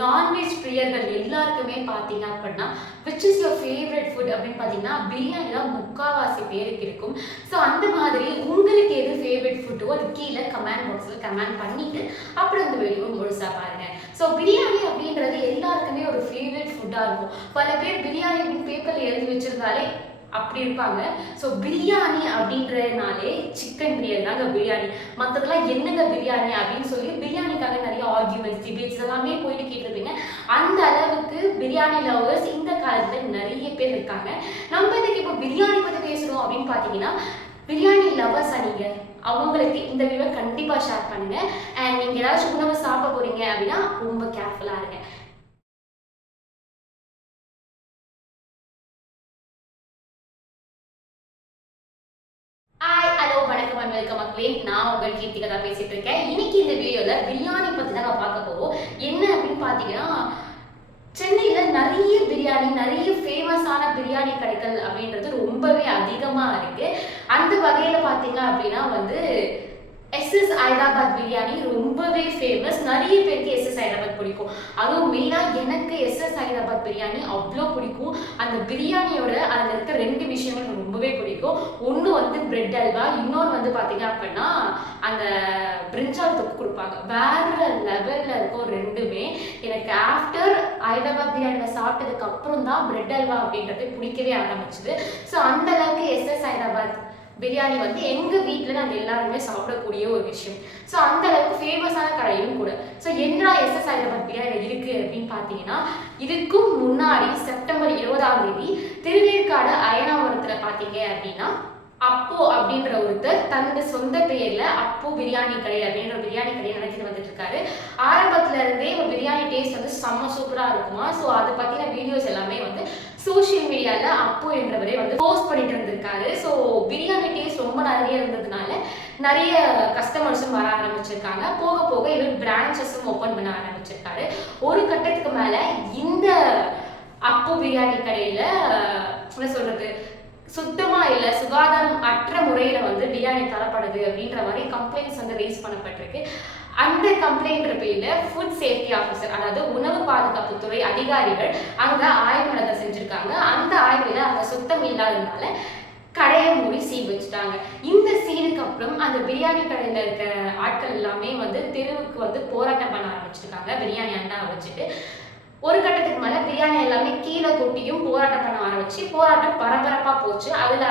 Non veg பிரியர்கள் எல்லாருக்குமே பார்த்தீங்க அப்படின்னா which is your favourite food அப்படின்னு பார்த்தீங்கன்னா பிரியாணி தான் முக்காவாசி பேருக்கு இருக்கும். ஸோ அந்த மாதிரி உங்களுக்கு எது ஃபேவரட் ஃபுட்டோ அது கீழே கமெண்ட் பாக்ஸில் கமெண்ட் பண்ணிட்டு அப்புறம் அந்த வீடியோ முழுசாக பாருங்க. ஸோ பிரியாணி அப்படின்றது எல்லாருக்குமே ஒரு ஃபேவரட் ஃபுட்டாக இருக்கும். பல பேர் பிரியாணி அப்படின்னு பேப்பரில் எழுதி வச்சிருந்தாலே அப்படி இருப்பாங்க. ஸோ பிரியாணி அப்படின்றதுனாலே சிக்கன் பிரியாணி தாங்க பிரியாணி. மற்றதெல்லாம் என்னங்க பிரியாணி அப்படின்னு சொல்லி பிரியாணிக்காக நிறைய ஆர்கியூமெண்ட்ஸ் டிபேட்ஸ் எல்லாமே போயிட்டு கேட்டிருப்பீங்க. அந்த அளவுக்கு பிரியாணி லவர்ஸ் இந்த காலத்தில் நிறைய பேர் இருக்காங்க. நம்ம இதுக்கு இப்போ பிரியாணி பற்றி பேசுகிறோம் அப்படின்னு பார்த்தீங்கன்னா பிரியாணி லவர்ஸா அணிங்க அவங்களுக்கு இந்த வீடியோ கண்டிப்பாக ஷேர் பண்ணுங்கள் அண்ட் நீங்கள் ஏதாச்சும் உணவு சாப்பிட போறீங்க அப்படின்னா ரொம்ப கேர்ஃபுல்லாக இருங்க. வணக்கம் அண்ட் வெல்கம் மக்களே நான் உங்கள் கீர்த்திகா தான் பேசிட்டு இருக்கேன். இன்னைக்கு இந்த வீடியோல பிரியாணி பத்தி தான் நான் பார்க்க போறோம். என்ன அப்படின்னு பார்த்தீங்கன்னா சென்னையில் நிறைய பிரியாணி நிறைய ஃபேமஸான பிரியாணி கடைகள் அப்படின்றது ரொம்பவே அதிகமாக இருக்கு. அந்த வகையில் பாத்தீங்க அப்படின்னா வந்து எஸ்எஸ் ஹைதராபாத் பிரியாணி ரொம்பவே ஃபேமஸ் நிறைய பேருக்கு எஸ்எஸ் ஹைதராபாத் பிடிக்கும். அதுவும் மெயினாக எனக்கு எஸ்எஸ் ஹைதராபாத் பிரியாணி அவ்வளோ பிடிக்கும். அந்த பிரியாணியோட அதில் இருக்க ரெண்டு விஷயங்கள் எனக்கு ரொம்பவே பிடிக்கும். ஒன்று வந்து பிரெட் அல்வா இன்னொன்று வந்து பார்த்தீங்க அப்படின்னா அந்த பிரிஞ்சால் தொக்கு கொடுப்பாங்க. வேற லெவலில் இருக்கும் ரெண்டுமே. எனக்கு ஆஃப்டர் ஹைதராபாத் பிரியாணியில் சாப்பிட்டதுக்கு அப்புறம் தான் பிரெட் அல்வா அப்படின்றது பிடிக்கவே ஆரம்பிச்சுது. ஸோ அந்த அளவுக்கு எஸ்எஸ் ஹைதராபாத் பிரியாணி வந்து எங்கள் வீட்டில் நாங்கள் எல்லாருமே சாப்பிடக்கூடிய ஒரு விஷயம். ஸோ அந்த அளவுக்கு ஃபேமஸான கடையும் கூட. ஸோ என்ன எஸ்எஸ் ஹைதராபாத் பிரியாணி பார்த்தீங்கன்னா இதுக்கும் முன்னாடி செப்டம்பர் இருபதாம் தேதி திருவேற்காடு அயனாவரத்தில் பார்த்தீங்க அப்படின்னா அப்போ அப்படின்ற ஒருத்தர் தன்னுடைய சொந்த பெயர்ல அப்போ பிரியாணி கடை அப்படின்ற பிரியாணி கடையை நடத்திட்டு வந்துட்டு இருக்காரு ஆரம்பத்துல இருந்தே பிரியாணி டேஸ்ட் வந்து செம்ம சூப்பரா இருக்குமா? ஸோ அதை பத்தின வீடியோஸ் எல்லாமே வந்து சோஷியல் மீடியால அப்போ என்றவரே வந்து போஸ்ட் பண்ணிட்டு இருந்திருக்காரு. ஸோ பிரியாணி டேஸ்ட் ரொம்ப நிறைய இருந்ததுனால நிறைய கஸ்டமர்ஸும் வர ஆரம்பிச்சிருக்காங்க. போக போக இவர் பிரான்ச்சஸும் ஓப்பன் பண்ண ஆரம்பிச்சிருக்காரு. ஒரு கட்டத்துக்கு மேல இந்த அப்போ பிரியாணி கடையில என்ன சொல்றது சுத்தமா இல்ல சுகாதாரம் அற்ற முறையில வந்து பிரியாணி தரப்படுது அப்படின்ற மாதிரி கம்ப்ளைண்ட்ஸ் வந்து ரேஸ் பண்ணப்பட்டிருக்கு. அந்த கம்ப்ளைண்ட் பேர்ல ஃபுட் சேஃப்டி ஆஃபீஸர் அதாவது உணவு பாதுகாப்புத்துறை அதிகாரிகள் அங்க ஆய்வு நடத்த செஞ்சிருக்காங்க. அந்த ஆய்வுல அங்க சுத்தம் இல்லாததுனால கடையை மூடி சீல் வச்சுட்டாங்க. இந்த சீலுக்கு அப்புறம் அந்த பிரியாணி கடையில் இருக்கிற ஆட்கள் எல்லாமே வந்து தெருவுக்கு வந்து போராட்டம் பண்ண ஆரம்பிச்சிருக்காங்க. பிரியாணி அண்ணா வச்சுட்டு ஒரு கட்டத்துக்கு மேலே பிரியாணி எல்லாமே கீழே கொட்டியும் போராட்டம் பண்ண ஆரம்பிச்சு போராட்டம் பரபரப்பாக போச்சு. அதில்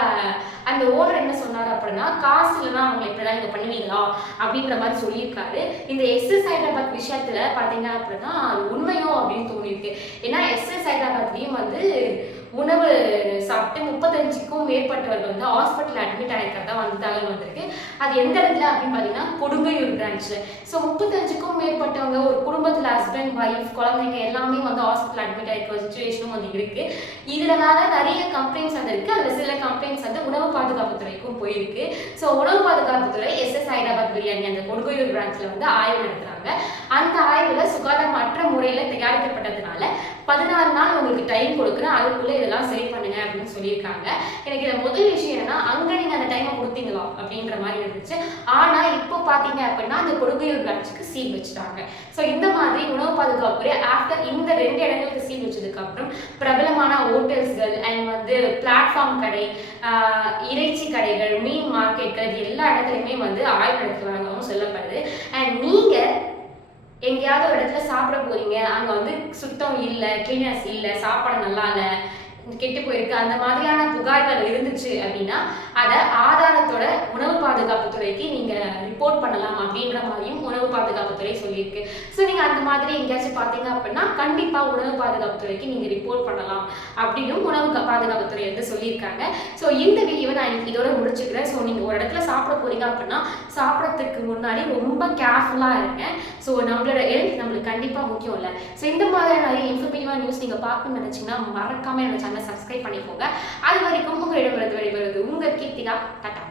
அந்த ஓனர் என்ன சொன்னார் அப்படின்னா காசு இல்லைனா அவங்க இப்படிதான் இங்கே பண்ணுவீங்களா? அப்படின்ற மாதிரி சொல்லியிருக்காரு. இந்த எஸ்எஸ் ஹைதராபாத் விஷயத்துல பார்த்தீங்க அப்படின்னா அது உண்மையோ அப்படின்னு தோணியிருக்கு. ஏன்னா எஸ்எஸ் ஹைதராபாத்லேயும் வந்து உணவு சாப்பிட்டு முப்பத்தஞ்சுக்கும் மேற்பட்டவர்கள் வந்து ஹாஸ்பிட்டல் அட்மிட் ஆயிருக்கிறதா வந்து தகவல் வந்திருக்கு. அது எந்த இடத்துல அப்படின்னு பார்த்தீங்கன்னா கொடுங்கையூர் பிரான்ச்சில் ஸோ முப்பத்தஞ்சுக்கும் மேற்பட்டவங்க ஒரு குடும்பத்தில் ஹஸ்பண்ட் ஒய்ஃப் குழந்தைங்க எல்லாமே வந்து ஹாஸ்பிட்டல் அட்மிட் ஆகிருக்க சுச்சுவேஷனும் வந்து இருக்கு. இதனால நிறைய கம்ப்ளைண்ட்ஸ் வந்து இருக்கு. அதில் சில கம்ப்ளைண்ட்ஸ் வந்து உணவு பாதுகாப்புத்துறைக்கும் போயிருக்கு. ஸோ உணவு பாதுகாப்புத்துறை எஸ்எஸ் ஹைதராபாத் பிரியாணி அந்த கொடுங்கையூர் பிரான்ச்சில் வந்து ஆய்வு நடத்துறாங்க. அந்த ஆய்வில் சுகாதாரமற்ற முறையில் தயாரிக்கப்பட்டதுனால பதினாறு நாள் உங்களுக்கு டைம் கொடுக்குறேன். அதுக்குள்ளே இதெல்லாம் சரி பண்ணுங்க அப்படின்னு சொல்லியிருக்காங்க. எனக்கு இதில் முதல் விஷயம் என்னன்னா அங்கே நீங்கள் அந்த டைமை கொடுத்தீங்களா அப்படின்ற மாதிரி இருந்துச்சு. ஆனால் இப்போ பார்த்தீங்க அப்படின்னா அந்த கொடுங்கையூர் பிரான்ச்சுக்கு சீல் வச்சுட்டாங்க. ஸோ இந்த மாதிரி உணவு பாதுகாப்புறை ஆஃப்டர் இந்த ரெண்டு இடங்களுக்கு சீல் வச்சதுக்கு அப்புறம் பிரபலமான ஹோட்டல்ஸ்கள் அண்ட் வந்து பிளாட்ஃபார்ம் கடை இறைச்சி கடைகள் மீன் மார்க்கெட்கள் இது எல்லா இடத்துலையுமே வந்து ஆய்வு நடத்துவாங்கவும் சொல்லப்படுது. அண்ட் எங்கேயாவது ஒரு இடத்துல சாப்பிட போறீங்க அங்க வந்து சுத்தம் இல்லை கிளீனஸ் இல்லை சாப்பாடு நல்லா இல்லை கெட்டு போயிருக்கு அந்த மாதிரியான புகார்கள் இருந்துச்சு அப்படின்னா அதை ஆதாரத்தோட உணவு பாதுகாப்பு துறைக்கு நீங்க ரிப்போர்ட் பண்ணலாம் அப்படின்ற மாதிரியும் உணவு பாதுகாப்புத்துறை சொல்லியிருக்கு. ஸோ நீங்க அந்த மாதிரி எங்கேயாச்சும் பார்த்தீங்க அப்படின்னா கண்டிப்பா உணவு பாதுகாப்புத்துறைக்கு நீங்க ரிப்போர்ட் பண்ணலாம் அப்படின்னும் உணவு பாதுகாப்பு பாதுகாப்புத்துறை வந்து சொல்லியிருக்காங்க. ஸோ இந்த வீடியோவை நான் இன்னைக்கு இதோட முடிச்சுக்கிறேன். ஸோ நீங்க ஒரு இடத்துல சாப்பிட போறீங்க அப்படின்னா சாப்பிட்றதுக்கு முன்னாடி ரொம்ப கேர்ஃபுல்லா இருங்க. ஸோ நம்மளோட ஹெல்த் நம்மளுக்கு கண்டிப்பா முக்கியம் இல்லை. ஸோ இந்த மாதிரி நிறைய இன்ஃபர்மேட்டிவான நியூஸ் நீங்க பார்க்கணும்னு நினைச்சீங்கன்னா மறக்காம என்னோட சேனல் சப்ஸ்கிரைப் பண்ணிக்கோங்க. அது வரைக்கும் உங்களிடம் விடைபெறுவது உங்கள் கீர்த்திகா. டாட்டா